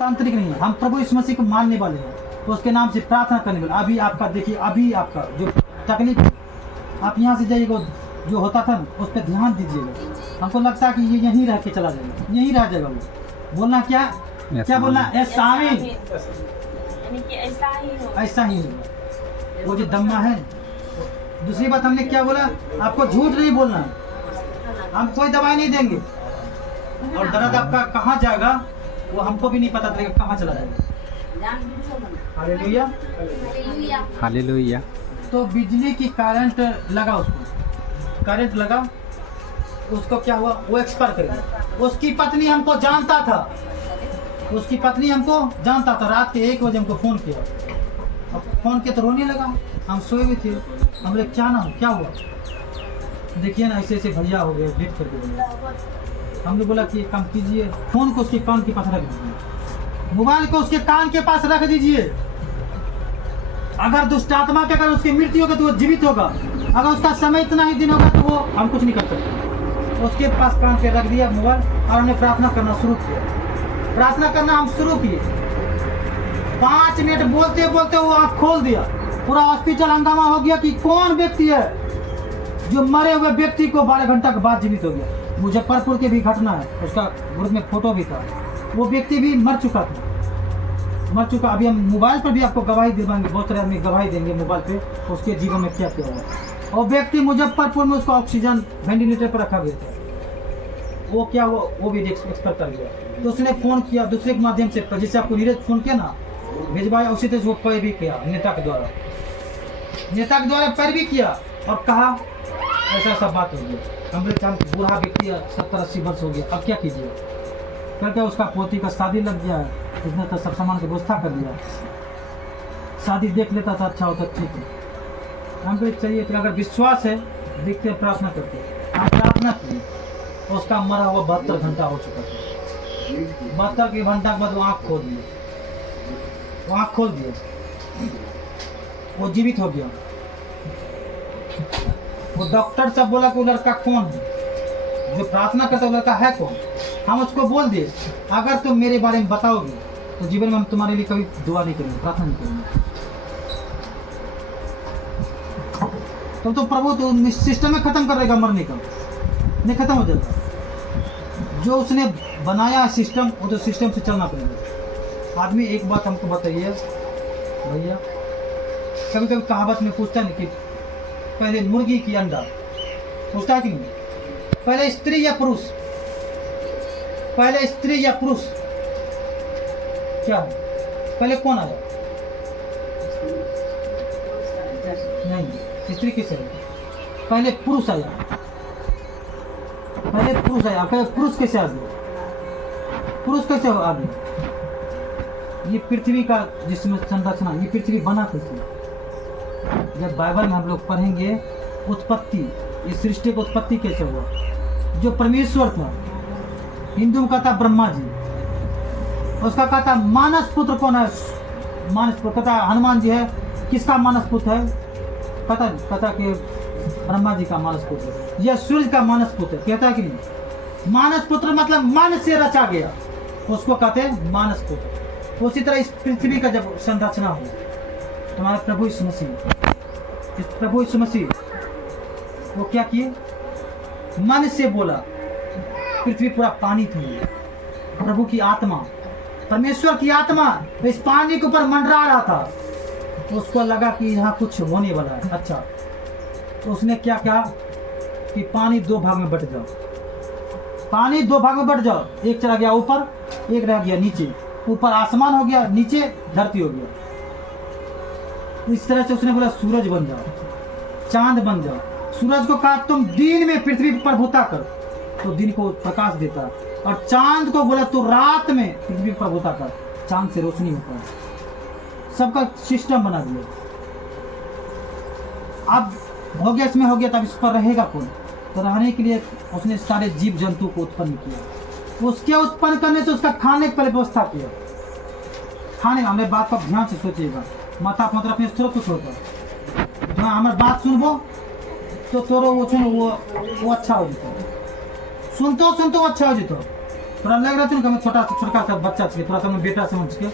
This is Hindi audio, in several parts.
तांत्रिक नहीं है, हम प्रभु यीशु मसीह को मानने वाले हैं, तो उसके नाम से प्रार्थना करने वाले। अभी आपका देखिए, अभी आपका जो तकलीफ, आप यहाँ से जाइएगा, जो होता था उस पर ध्यान दीजिएगा। हमको लगता है कि ये यहीं रह के चला जाएगा, यहीं रह जाएगा। वो बोलना क्या क्या बोलना, ऐसा ही ऐसा ही होगा। वो जो दम्मा है। दूसरी बात हमने क्या बोला, आपको झूठ नहीं बोलना है, हम कोई दवाई नहीं देंगे। और दर्द आपका कहाँ जाएगा वो हमको भी नहीं पता चलेगा, कहाँ चला जाएगा। Hallelujah hallelujah. तो बिजली की करंट लगा, उसको करंट लगा, उसको क्या हुआ, वो एक्सपायर कर गया। उसकी पत्नी हमको जानता था, उसकी पत्नी हमको जानता था। रात के 1 बजे हमको फ़ोन किया, अब फ़ोन किया तो रोने लगा। हम सोए हुए थे, हम बोले क्या ना क्या हुआ, देखिए ना ऐसे ऐसे भैया हो गए, डेट कर दिया। हमने बोला कि काम कीजिए, फ़ोन को उसके कान के पास रख दीजिए, मोबाइल को उसके कान के पास रख दीजिए। अगर दुष्ट आत्मा के अगर उसकी मृत्यु होगी तो वो जीवित होगा, अगर उसका समय इतना ही दिन होगा तो वो हम कुछ नहीं कर सकते। उसके पास कान पे रख दिया मोबाइल, और हमने प्रार्थना करना शुरू किया। प्रार्थना करना हम शुरू किए, 5 मिनट बोलते बोलते वो आँख खोल दिया। पूरा हॉस्पिटल हंगामा हो गया कि कौन व्यक्ति है जो मरे हुए व्यक्ति को 12 घंटा के बाद जीवित हो गया। मुजफ्फरपुर की भी घटना है, उसका ग्रुप में फोटो भी था। वो व्यक्ति भी मर चुका था, मर चुका। अभी हम मोबाइल पर भी आपको गवाही दिलवाएंगे, बहुत सारे आदमी गवाही देंगे मोबाइल पे उसके जीवन में क्या क्या हुआ। और व्यक्ति मुजफ्फरपुर में उसको ऑक्सीजन वेंटिलेटर पर रखा गया था, वो क्या हुआ वो भी एक्सपेक्ट कर गया। तो उसने फ़ोन किया दूसरे के माध्यम से, जैसे आपको नीरज फ़ोन किया ना, भिजवाया, उसी तरह वो पैरवी किया नेता के द्वारा, पैरवी किया और कहा ऐसा सब बात हो गया। हमरे बूढ़ा व्यक्ति 70-80 वर्ष हो गया, अब क्या कीजिए। करके उसका पोती का शादी लग गया है, उसने तो सब सामान की व्यवस्था कर दिया। शादी देख लेता था, अच्छा होता, ठीक है। हमको चाहिए कि अगर विश्वास है, देखते प्रार्थना करते। हम प्रार्थना किए, उसका मरा हुआ 72 घंटा हो चुका था। 72 घंटा के बाद वो आँख खोल दिए, वो आँख खोल दिए, वो जीवित हो गया। वो डॉक्टर सब बोला कि वो लड़का कौन है, जो प्रार्थना करता वो लड़का है कौन। हम उसको बोल दिए, अगर तुम मेरे बारे में बताओगे तो जीवन में हम तुम्हारे लिए कभी दुआ नहीं करेंगे, प्रार्थना नहीं करेंगे। तो प्रभु तो सिस्टम में खत्म कर देगा, मरने का नहीं, खत्म हो जाएगा। जो उसने बनाया सिस्टम, वो तो सिस्टम से चलना पड़ेगा। आदमी एक बात हमको बताइए भैया, कभी कभी कहावत में पूछता नहीं कि पहले मुर्गी की अंडा, पूछता है कि नहीं, पहले स्त्री या पुरुष, पहले स्त्री या पुरुष, क्या है पहले कौन आया? नहीं, स्त्री किसे है? पहले पुरुष आया, पहले पुरुष आया। पहले पुरुष कैसे आ गया? पुरुष कैसे आ गया? ये पृथ्वी का जिसमें संरचना, ये पृथ्वी बना कैसे? जब बाइबल में हम लोग पढ़ेंगे उत्पत्ति, इस सृष्टि की उत्पत्ति कैसे हुआ। जो परमेश्वर था, हिंदू में कहता ब्रह्मा जी, उसका कहता मानस पुत्र कौन है? मानस पुत्र कहता हनुमान जी है। किसका मानस पुत्र है? कहता कि ब्रह्मा जी का मानस पुत्र है। यह सूर्य का मानस पुत्र है, कहता है कि नहीं। मानस पुत्र मतलब मन से रचा गया, उसको कहते हैं मानस पुत्र। उसी तरह इस पृथ्वी का जब संरचना हो, तुम्हारे प्रभु यीशु मसीह, इस प्रभु यीशु मसीह वो क्या किए? मन से बोला, पृथ्वी पूरा पानी थी। प्रभु की आत्मा, परमेश्वर की आत्मा इस पानी के ऊपर मंडरा रहा था। उसको लगा कि यहाँ कुछ होने वाला है। अच्छा, तो उसने क्या कहा कि पानी 2 भाग में बट जाओ, पानी 2 भाग में बट जाओ। एक चला गया ऊपर, एक रह गया नीचे। ऊपर आसमान हो गया, नीचे धरती हो गया। इस तरह से उसने बोला सूरज बन जाओ, चांद बन जाओ। सूरज को कहा तुम दिन में पृथ्वी पर प्रभुता कर, तो दिन को प्रकाश देता। और चांद को बोला तू रात में पृथ्वी पर प्रभुता कर, चांद से रोशनी होता है। सबका सिस्टम बना दिया। अब हो गया, इसमें हो गया, तब इस पर रहेगा कौन? तो रहने के लिए उसने सारे जीव जंतु को उत्पन्न किया। उसके उत्पन्न करने से उसका खाने की पहले व्यवस्था किया। खाने, हमें बात पर ध्यान से सोचिएगा, माता मतलब अपने स्रोत को छोड़कर जहाँ हमारे बात सुनबो तो तोरो वो सुनो, वो अच्छा हो जाता। सुनतो अच्छा हो जाता। तोरा लग रहा था ना कि मैं छोटा सा बच्चा छे, तोरा सब बेटा समझ के,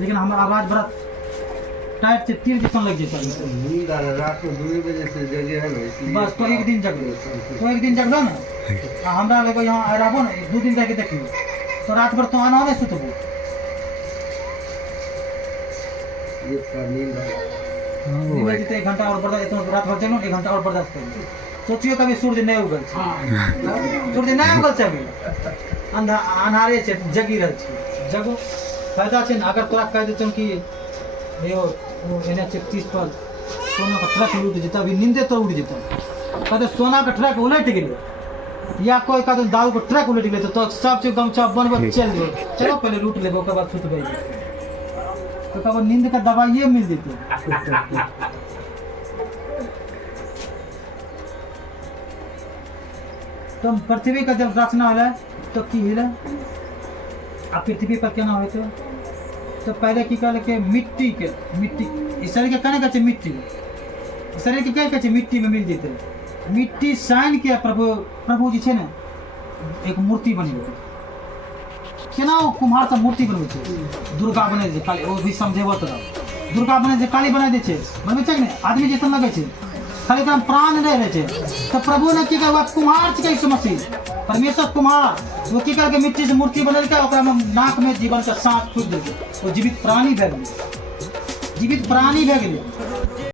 लेकिन हमारा आवाज बड़ा टाइट से तीर जैसा लग जाता है। नींद आ रहा रात में 2 बजे से जगे है ना, इसलिए बस तो एक दिन जगलो ना, हमरा लगे यहाँ आ रहबो ना 2 दिन जाके देखियो, तो रात भर तो आना नहीं सुतबो। ये का नींद आ रहा। धीमे धीरे 1 घंटा और बर्दाश्त, इतना रात भर जगलो 1 घंटा और बर्दाश्त करियो। सोचियो कभी सूर्य नहीं उगल छै, सूर्य नहीं उगल छै अभी, अन्हारे छै, जगी रहल छै, जगो फायदा छै ना। अगर तोरा कह देतौ कि यो NH 31 पर सोना का ट्रक उड़ जेता, अभी नींदे तो उड़ जेता, कहते सोना का ट्रक उलट गेले या कोई कहते दारू का ट्रक उलट गेले, तो सब चीज गमछा बनबे चल जो, चलो पहले लूट लेबो, ओकर बाद सुतबे, तो कब नींद का दवाइये मिल जेते। तो पृथ्वी का जब रचना होला तो की होला, आ पृथ्वी पर केना होय छै, तो पहले की कहल के मिट्टी इस शरीर के कहने का मिट्टी, शरीर के क्या कहै छै मिट्टी में मिल जेते, मिट्टी साइन के प्रभु जी छै ने एक मूर्ति बनेबै, केना ओ कुम्हार सब मूर्ति बनबै छै, दुर्गा बनै छै, काली, ओ भी समझेबो तोरा, दुर्गा बनै छै, काली बना दै छै, बनबै छै ने आदमी जैसन लगै छै, खाली एकदम प्राण नहीं रहे थे, तो प्रभु ने की कहा कुम्हार छिकै यीशु मसीह, परमेश्वर कुम्हार, वो की करके मिट्टी से मूर्ति बनेलकै, ओकरा में नाक में जीवन का सांस फूक देलकै, वो जीवित प्राणी भए गेलै, जीवित प्राणी भए गेलै।